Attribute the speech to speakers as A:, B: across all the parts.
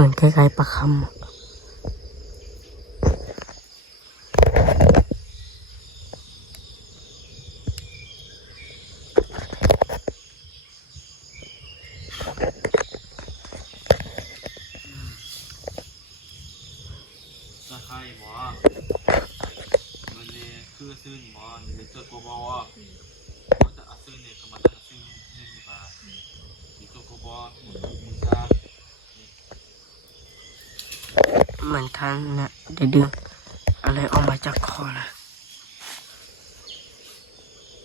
A: มือนคล้ายๆปลาคำอะ
B: จะใครหมอมันเลยคือซื้อหมอนี่เป็นตัวตัวบอว่าจะเอาซื้อเนี่ยก็มาจะซื้อนี่มีมามีตัวตัวบอมีมีซา
A: เหมือนท่านนะเดี๋ยวดึงอะไรออกมาจากคอนะ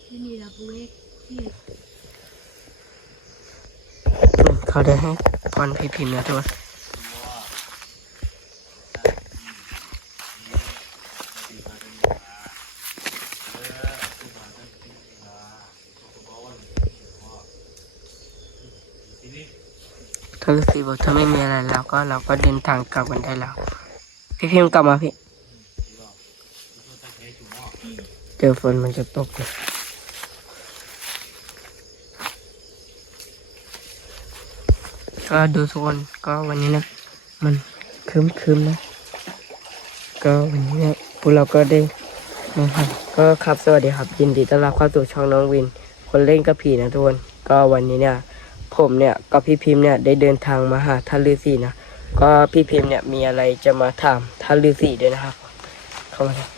C: ที่มีรับเวกที่
A: เหมือนเขาได้ให้พรพี่พิมพ์นะทุกคน ถ้าฤาษีบอกถ้าไม่มีอะไรแล้วก็เราก็เดินทางกลับกันได้แล้ว พี่พิมกลับมาพี่ เจอฝนมันจะตกเลยก็ดูทุกคนก็วันนี้นะ มันคืมคืมๆนะ ก็วันนี้เนี่ยพวกเราก็ได้นะครับก็ครับสวัสดีครับยินดีต้อนรับเข้าสู่ช่องน้องวิน คนเล่นกับผีนะทุกคน ก็วันนี้เนี่ย ผมเนี่ยก็พี่พิมพ์เนี่ยได้เดินทางมาหาท่านฤาษีนะก็พี่พิมพ์เนี่ยมีอะไรจะมาถามท่านฤาษีด้วยนะครับเข้ามาเลย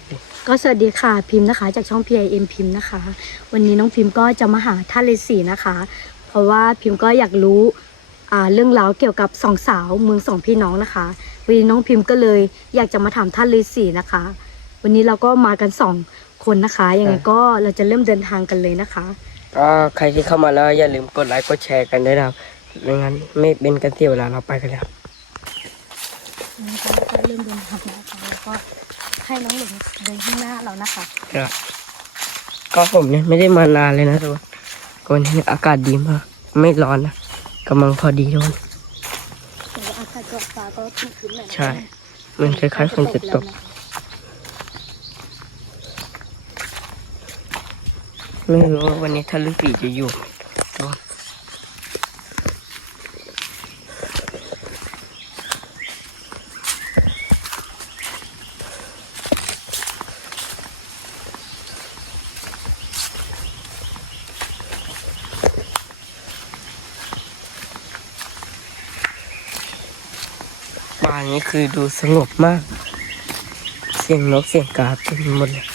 C: ก็สวัสดีค่ะพิมพ์นะคะ จากช่อง PIM พิมพ์นะคะ วันนี้น้องพิมพ์ก็จะมาหาท่านฤาษีนะคะ เพราะว่าพิมพ์ก็อยากรู้เรื่องราวเกี่ยวกับสองสาวเมืองสองพี่น้องนะคะวันนี้น้องพิมพ์ก็เลยอยากจะมาถามท่านฤาษีนะคะ วันนี้เราก็มากันสองคนนะคะยังไงก็เราจะเริ่มเดินทางกันเลยนะคะ
A: ก็ใครที่เข้ามาแล้วอย่าลืมกดไลค์กดแชร์กันด้วยนะครับไม่งั้นไม่เป็นกันเสียเวลาเราไปกันแล้ว
C: นะคะก็เริ่มเดินทางนะคะแล้วก็ให้น้องหลงเดินข้างหน้าเรานะคะ
A: ครับก็ผมเนี่ยไม่ได้มานานเลยนะทุกคนก็วันนี้อากาศดีมาก ไม่ร้อนนะกำลังพอดีทุกคน
C: แต่ว่าอากาศก็ฟ้าก็ครึ้มๆหน่อยนะคะ
A: ใช่เหมันคล้ายๆฝนจะตก ไม่รู้ว่าวันนี้ท่านฤาษีจะอยู่ไหมทุกคนบ้านี้คือดูสงบมาก เสียงนกเสียงกาเต็มหมดเลย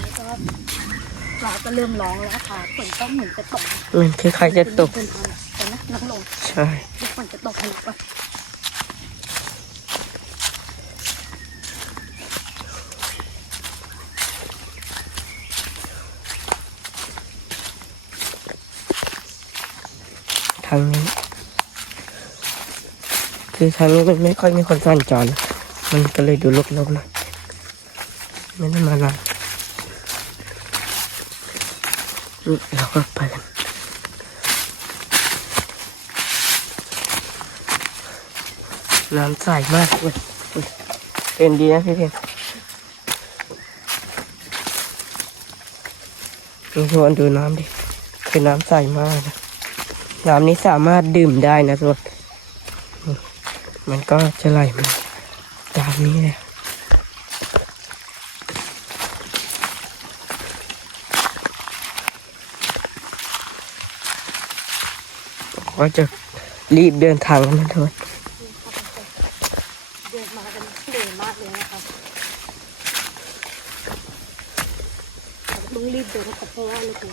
C: แล้วก็ ฟ้าก็เริ่มร้องแล้วค่ะฝนก็เหมือนจะตก
A: มันคล้ายๆจะตก
C: นเอาแต่นะน้องลง
A: ใช่
C: ฝนจะตกให้ก่อน
A: ทางนี้ คือทางนี้มันไม่ค่อยมีคนสัญจรนมันก็เลยดูรกๆหน่อยไม่ได้มานานนี่ เราก็ไปกันน้ำใสมากเลยอุ๊ยเป็นดีนะพี่เพียงทุกคนดูน้ำดิ คือน้ำใสมากนะน้ำนี้สามารถดื่มได้นะทุกคนมันก็จะไหลมาตามนี้เลย ก็จะรีบเดินทางกันทุกคน
C: เดินมากันเร็วมากเลยนะคะต้องรีบเดินนะคะเพราะว่าเราคือ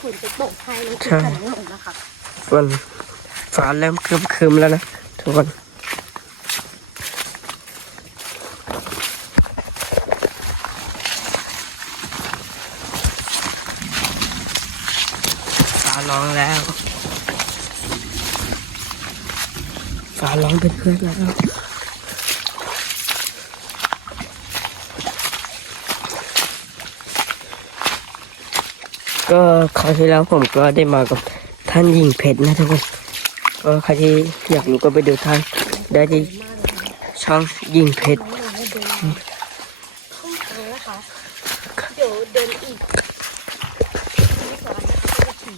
C: ฝนจะตกให้เราคือขันน้องหลงนะคะ
A: ส่วนฟ้าเริ่มครึมๆแล้วนะทุกคนฟ้าร้องแล้ว ฟ้าร้องเป็นเพื่อนแล้วก็คราวที่แล้วผมก็ได้มากับท่านหญิงเพชรนะทุกคนก็ใครที่อยากรู้ก็ไปดูท่านได้ที่ช่องหญิงเพชร
C: น้องหลงให้เดินเข้าทางนะคะ
D: ดี๋ยวเดินอีกนี่ก่อนนะคะก็จะถึง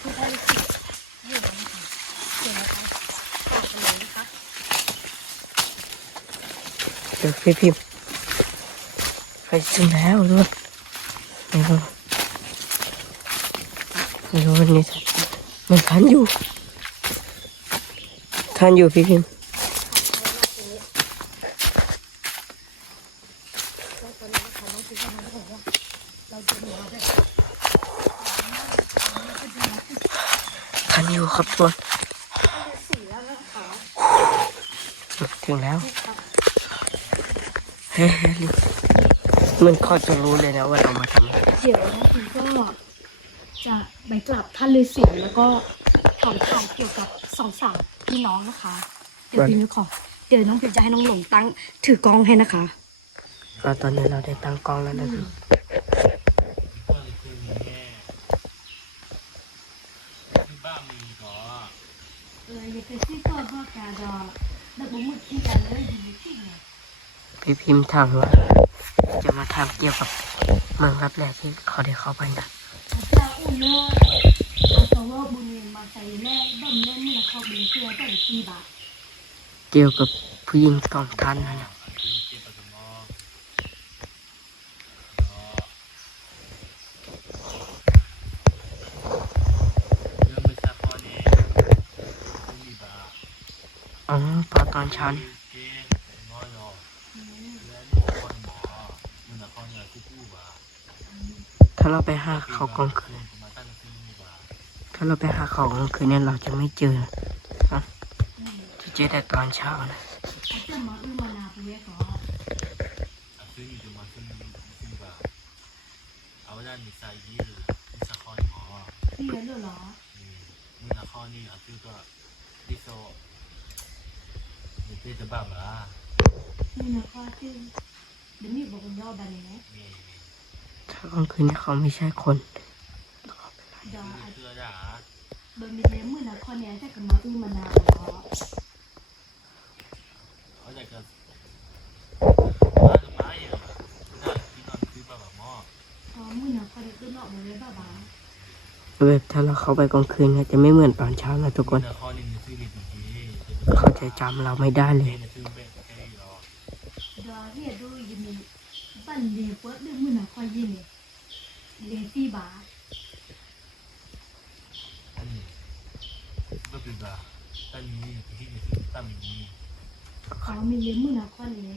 D: ที่ท่านสิอยู่แล้วนะคะเดี๋ยวนะคะขอบคุณเลยนะคะ
A: พี่พิมพ์ไปถึงแล้วด้วยไม่รู้ไม่รู้วันนี้มันทันอยู่ทันอยู่พี่พิมพ์ทันอยู่ครับทุกคนถึงแล้ว มันเขาจะรู้เลยนะว่าเรามาทำอะไร
D: เดี๋ยวนะคุณก็จะไปกลับท่านฤาษีแล้วก็ถามข่าวเกี่ยวกับสองสาวพี่น้องนะคะ เดี๋ยวพี่นุขอ เดี๋ยวน้องพิมจะให้น้องหลงตั้งถือกล้องให้นะคะ
A: ก็ตอนนี้เราได้ตั้งกล้องแล้วนะครับ
B: ก็เลยคือมีแง่ที่บ้านมีก่อ
D: เอออย่าไปซื้อตัวพ่อแกดอดับบุ้มที่กันเลยดีจริงเลย
A: พี่พิมพ์ถามว่าจะมาทำเกี่ยวกับเมืองรับแลที่เขาได้เข้าไปนะ
D: เจ้าอุ่นเลยเอาตัวว่าบุญเรียนมาใส่แม่ดมเล่นนี่นะเขาเบียร์เพื่อตั้งสี่บาท
A: เกี่ยวกับผู้หญิงสองท่านนะนะ
B: คือเจ็บปวดมอเรื่องไม่ทราบข้อนี้มีบา
A: อ๋อพอตอนเช้าเนี่ย
B: เจ๊งอหรอแล้วนี่คนหมอมันนะข้อนี้คู่คู่บา
A: ถ้า เราไปหาเขากลางคืน ถ้าเราไปหาเขากลางคืนเนี่ยเราจะไม่เจอนะจะเจอแต่ตอนเช้านะ
D: อาจจะมาอื้อมานาไปเว้ยก่อ
B: ซื้อมีจะมาซื้อซื้อบาเอาด้านมีไซยี่หรือมีสะคอนหมอ
D: พี่เลี้ยงเหรอ
B: นี่นะข้อนี้อะซื้อก็ดิโซมีเป็นจะบ้าบา
D: นี่นะก็ที่เดี๋ยวนี้บอกกันย่อแบบนี้นะ
B: มี
A: ถ้ากลางคืนเนี่ยเขาไม่ใช่คน
D: เว
B: เสื้อด่า
D: บนมีเลี้ยงมือนะข้อนี้ถ้าเกิดมาอื้อมานาเหรอ
B: เขาอยากจะบ้าจะบ้าอย่างน่าที่นอนซื้อบ้าแบบหม้อ
D: อ๋อมือนะข้อนี้ขึ้นนอกมาเลยบ้าบ้า
A: แบบถ้าเราเข้าไปกลางคืนเนี่ยจะไม่เหมือนตอนเช้านะทุกคนเขาจะจำเราไม่ได้เลย
B: เนี่ยซื้อเป็นแค่หรอ
D: เดี๋ยวเฮียดูยิมีบันเลี้ยงเปิดเรื่อง ยี่เนี่ยเลี้ยงสี่บาท
B: อันนี้ก็เป็นบ้าตั้งนี้ที่นี่ซื้อตั้งนี้
D: เขามีเลี้ยงมือนะข้อนี้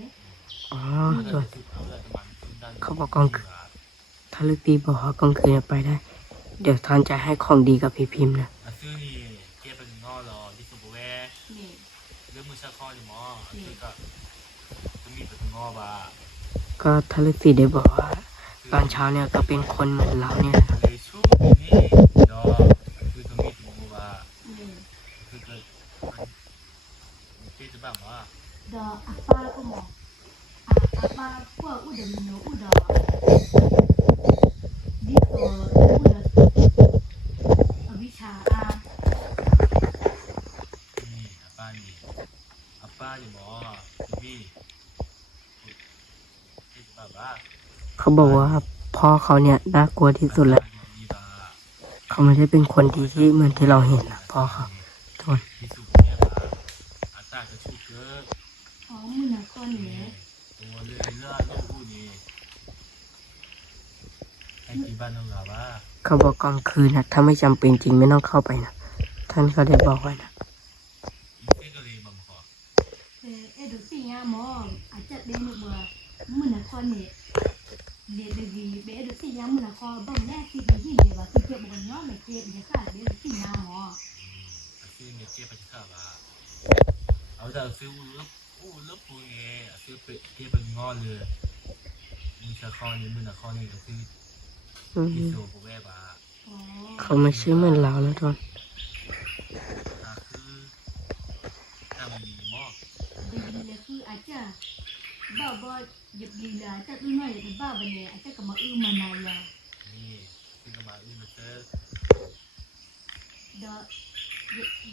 A: อ๋อ
B: เขา
A: ส่วน
B: จะเอาอะไรประมาณซื้อด้าน
A: ถ้าลึกตีบอกว่ากลางคืนไปได้ เดี๋ยวท่านจะให้ของดีกับพี่พิมพ์นะ
B: ซื้อนี่เก็บเป็นงอรอดิสโบแว
D: นี่
B: เรื่องมือชาคออยู่หมอซื้อก็จะมีเป็นงอบา
A: ก็ถ้าลึกตีได้บอกว่า ตอนเช้าเนี่ยก็เป็นคนเหมือนเราเนี่ย
B: ดออา
D: ป้าก็มองอาอาป้าพวกอุดมโนอุดรดิโตอุดอวิชาอา
B: นี่อาป้านี่อาป้าอยู่หมอพี่เจ๊จะบ้าบ้า
A: เขาบอกว่าพ่อเขาเนี่ยน่ากลัวที่สุดแล้ว เขาไม่ได้เป็นคนดีที่เหมือนที่เราเห็นนะพ่อเขาทุกคน
B: เนี่ยบาอาตาจะชุบเยอะ
D: อ๋อมือนะข้อนี้
B: ตัวเลือดเลือดลูกผู้นี้ให้บ้านน้องหลาว่า
A: เขาบอกกลางคืนนะถ้าไม่จำเป็นจริงไม่ต้องเข้าไปนะท่านก็ได้บอกไว้นะ
B: เจ๊ก็เลยบังขอ
D: เออเอ็ดสี่ยามองอาจจะเดินหนึ่งมือนะข้อนี้ เดี๋ยวดีเบเอ็ดสี่ยามมือนะข้อบ้องแน่สี่ดีที่เดี๋ยวว่าคือเก็บบุญย้อนไม่เก็บเดี๋ยวค่ะเดี๋ยวสี่ยามอ
B: ซื้อเมียเจ๊ไปที่ข้าวว่าเอาแต่ซื้ออู้ลึกอู้ลึกปูเงี้ยซื้อเป็ดเจ๊เป็นงอเลยมือชาคอนี่มือหน้าคอนี่ก็คือ
A: อืม
B: ที่โซ่ปแวบา
D: อ๋อ
A: เขาไม่ชื่อเหมือนเรานะทุกคน
B: อ่าคือทำมีหม้อ
D: เดี๋ยวดีเลยคืออาจจะ บ้าบ่ยุดดีเลยแต่ดูหน่อยเป็นบ้าไปเนี่ยอาจจะก็มาอื้อมานานแล้ว
B: นี่ซื้อมาอื้อมาเจอ
D: เดี๋ยว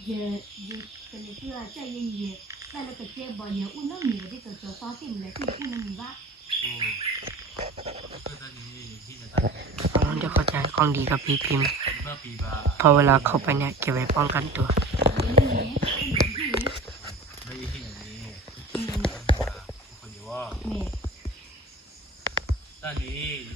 D: เยอะเยอะเป็นเพื่อใจเย็นๆแต่แล้วก็เจ็บบอลเยอะอุ้นน้องมีได้เจอเจอซ้อติ่มเลยที่อุ้นน้องมีว่า
B: โอ้ก็คือตอนนี้
A: ของดีกับพี่พิมพ์
B: เมื่อปีบา
A: พอเวลาเข้าไปเนี่ยเก็บไว้ป้องกันตัว
B: ไม่ได้ที่ไหนนี้คนเดียวว่าตอน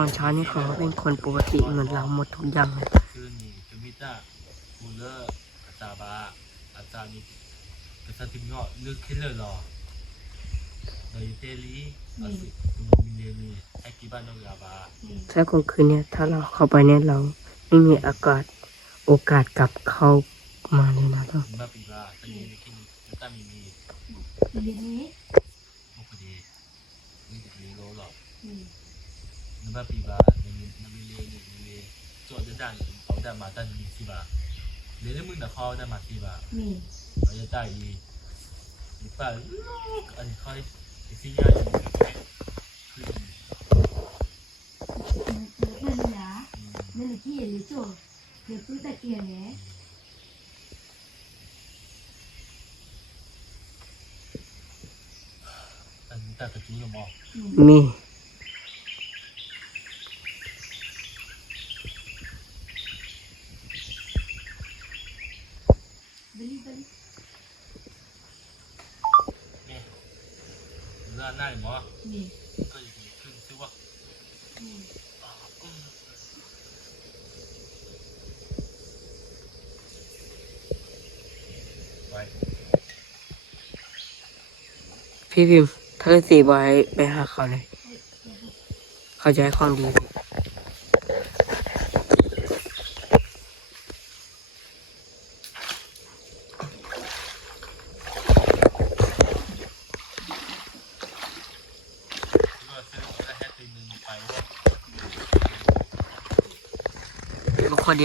B: ตอนเช้านี่
A: เขาเป็นคนปกติเหมือนเราหมดทุกอย่างเลย
B: คือนี่จะมิตาบูเลอร์อาจาบาอาจานี่กษัตริย์เงาะเลือกขึ้นเลยหรอโดยเตลีอาสิคุณมิเลนีไอกิบานโนยาบา
A: ถ้ากลางคืนเนี่ยถ้าเราเข้าไปเนี่ยเราไม่มีอากาศโอกาสกลับเข้ามาเลยนะเรา
B: มาปีบาตอนนี้ในที่นี้จะตั้งมีมีโอเคดีนี่จะมีโลหรอก นมาปีบาในนมิเลนีมิเลจอดจะดังเขาได้มาตั้งมีสิบาเดี๋ยวมึงแต่เขาได้มาสิบาเราจะได้อีอีป่าลูกอันนี้ค่อยอีสิ่งอย่างนี้คืออันนี้ต่กระจุยหรอมอ
A: มี
B: เนี่ย เลือดหน้าหมอก็อยู่ที่ขึ้นซื้อว่าไป
A: พี่พิมพ์ถ้าสีบอยไปหาเขาเลย เขาจะให้ของดี
B: ซื้อว่าซื้อได้แค่ตีหนึ่งไปว่า
A: ลูกคน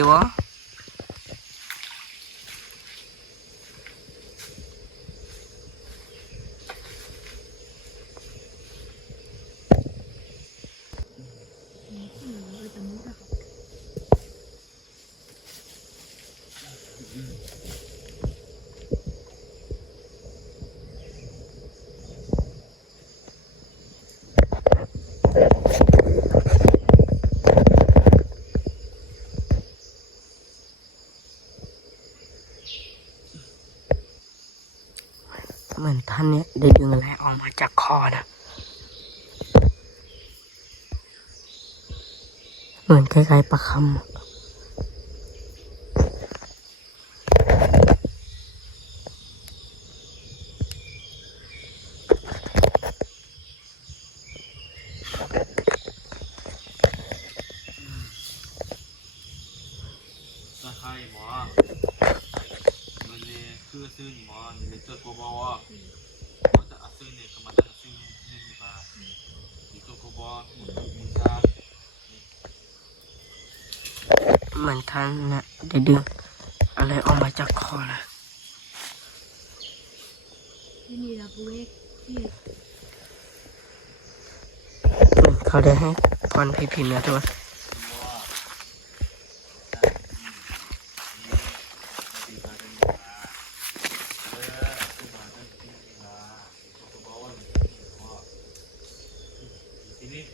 A: เหมือนท่านเนี่ยได้ดึงอะไรออกมาจากคอนะเหมือนคล้ายๆประคำอะ
B: จะให้หมอมันเลย คือซื้อหมอมันเลยเจอตัวบอว่าเขาจะซื้อเนี่ยเขามาจะซื้อนี่มีปลามีตัวกบอมีมีทาง
A: เหมือนท่านเนี่ยได้ดึงอะไรออกมาจากคอนะเหมือนเขาได้ให้พรพี่พิมพ์นะทุกคน
B: ทีนี้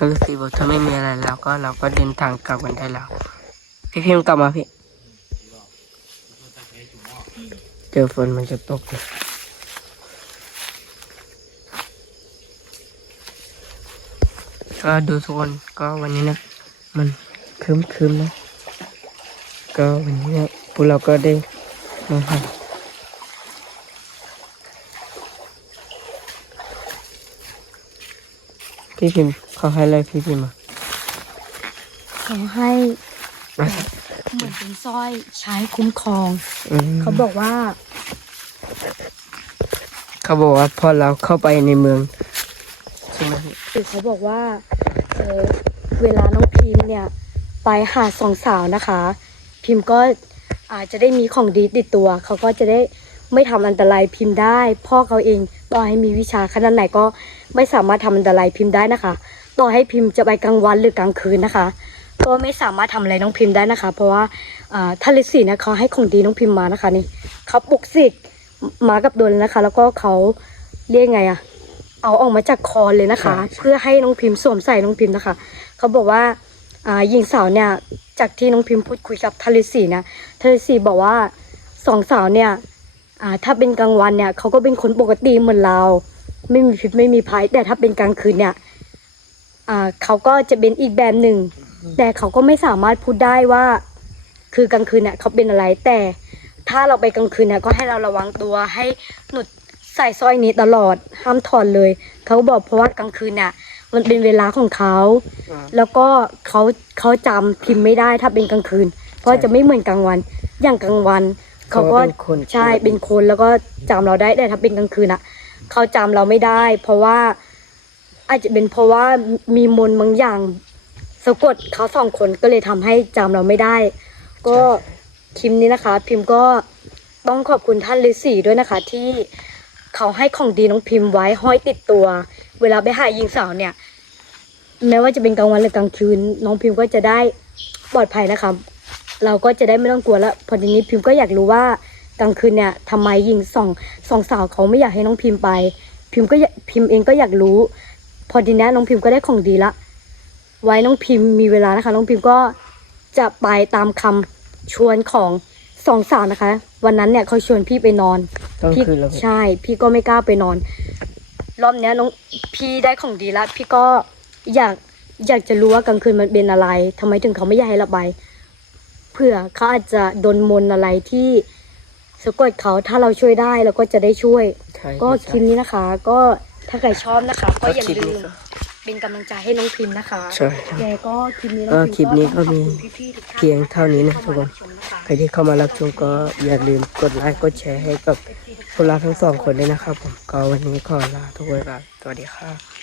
A: ถ้ารู้สึกว่าถ้าไม่มีอะไรแล้วก็เราก็เดินทางกลับกันได้แล้ว พี่พิมพ์กลับมาพี่
B: เจอ
A: ฝนมันจะตกเลยก็ดูทุกคนก็วันนี้นะ มันครึ้มครึมๆนะ ก็วันนี้เนี่ยพวกเราก็ได้มาหา พี่พิมพ์เขาให้อะไรพี่พิมพ์มา
C: เขาให้
A: อะ
C: เหมือนเป็นสร้อยใช้คุ้มครอง
A: อืม
C: เขาบอกว่า
A: เขาบอกว่าพอเราเข้าไปในเมืองใช่ไหมพี่
C: คือเขาบอกว่าเออเวลาน้องพิมพ์เนี่ยไปไปหาสองสาวนะคะ พิมพ์ก็อาจจะได้มีของดีติดตัว เขาก็จะได้ไม่ทำอันตรายพิมพ์ได้ พ่อเขาเอง ต่อให้มีวิชาขนาดไหนก็ไม่สามารถทำอันตรายพิมพ์ได้นะคะ ต่อให้พิมพ์จะไปกลางวันหรือกลางคืนนะคะ ก็ไม่สามารถทำอะไรน้องพิมพ์ได้นะคะ เพราะว่าอ่าท่านฤาษีเนี่ยเขาให้ของดีน้องพิมพ์มานะคะนี่เขาปลุกเสิกมากับดนนะคะ แล้วก็เขาเรียกไงอะเอาออกมาจากคอเลยนะคะ
A: ใช่ใช่
C: เพื่อให้น้องพิมพ์สวมใส่น้องพิมพ์นะคะ เขาบอกว่าอ่าหญิงสาวเนี่ยจากที่น้องพิมพ์พูดคุยกับทะเลสีนะทะเลสีบอกว่าสองสาวเนี่ย อ่า ถ้าเป็นกลางวันเนี่ยเขาก็เป็นคนปกติเหมือนเรา ไม่มีพิษไม่มีภัย แต่ถ้าเป็นกลางคืนเนี่ย อ่าเขาก็จะเป็นอีกแบบหนึ่ง แต่เขาก็ไม่สามารถพูดได้ว่า คือกลางคืนเนี่ยเขาเป็นอะไร แต่ถ้าเราไปกลางคืนเนี่ยก็ให้เราระวังตัวให้หนุดใส่สร้อยนี้ตลอดห้ามถอดเลย เขาบอกเพราะว่ากลางคืนเนี่ยมันเป็นเวลาของเขา แล้วก็เขาเขาจำพิมพ์ไม่ได้ถ้าเป็นกลางคืน เพราะจะไม่เหมือนกลางวัน อย่างกลางวัน เขาก็
A: เป็นคน
C: ใช่เป็นคนแล้วก็จำเราได้แต่ถ้าเป็นกลางคืนอะเขาจำเราไม่ได้ เพราะว่าอาจจะเป็นเพราะว่ามีมนต์บางอย่างสะกดเขาสองคนก็เลยทำให้จำเราไม่ได้ ก็คลิปนี้นะคะ พิมพ์ก็ต้องขอบคุณท่านฤาษีด้วยนะคะ ที่เขาให้ของดีน้องพิมพ์ไว้ห้อยติดตัว เวลาไปหาหญิงสาวเนี่ย แม้ว่าจะเป็นกลางวันหรือกลางคืน น้องพิมพ์ก็จะได้ปลอดภัยนะคะ เราก็จะได้ไม่ต้องกลัวแล้วพอทีนี้พิมพ์ก็อยากรู้ว่ากลางคืนเนี่ยทำไมหญิงสองสองสาวเขาไม่อยากให้น้องพิมพ์ไป พิมพ์ก็อยากพิมพ์เองก็อยากรู้ พอทีนี้น้องพิมพ์ก็ได้ของดีละ ไว้น้องพิมพ์มีเวลานะคะ น้องพิมพ์ก็จะไปตามคำชวนของสองสาวนะคะ วันนั้นเนี่ยเขาชวนพี่ไปนอน
A: ต้อง
C: พี่
A: คืนแล้ว
C: ใช่ พี่ก็ไม่กล้าไปนอน รอบเนี้ยน้องพี่ได้ของดีแล้วพี่ก็อยากอยากจะรู้ว่ากลางคืนมันเป็นอะไรทำไมถึงเขาไม่อยากให้เราไปเผื่อเขาอาจจะโดนมนต์อะไรที่สะกดเขาถ้าเราช่วยได้เราก็จะได้ช่วย
A: ใช่
C: ก็คลิปนี้นะคะ ก็ถ้าใครชอบนะคะ ก็
A: ก็
C: อย่า
A: คลิป
C: ลื
A: นี้
C: ม
A: ก็
C: เป็นกำลังใจให้น้องพิมพ์นะคะ
A: ใช่ครับ
C: ยังไงก็คลิปนี้น้
A: ก็
C: อง
A: คลิปนี้ก็มี
C: ขอบคุณพี่ๆทุกท่าน
A: เพียงเท่านี้นะทุกคน
C: เข้ามารับชมะะ
A: ใครที่เข้ามารับชมก็อย่าลืมกดไลค์กดแชร์ให้กับพวกเราทั้งสองคนด้วยนะครับผมก็วันนี้ขอลาทุกคนไปก่อนสวัสดีครับ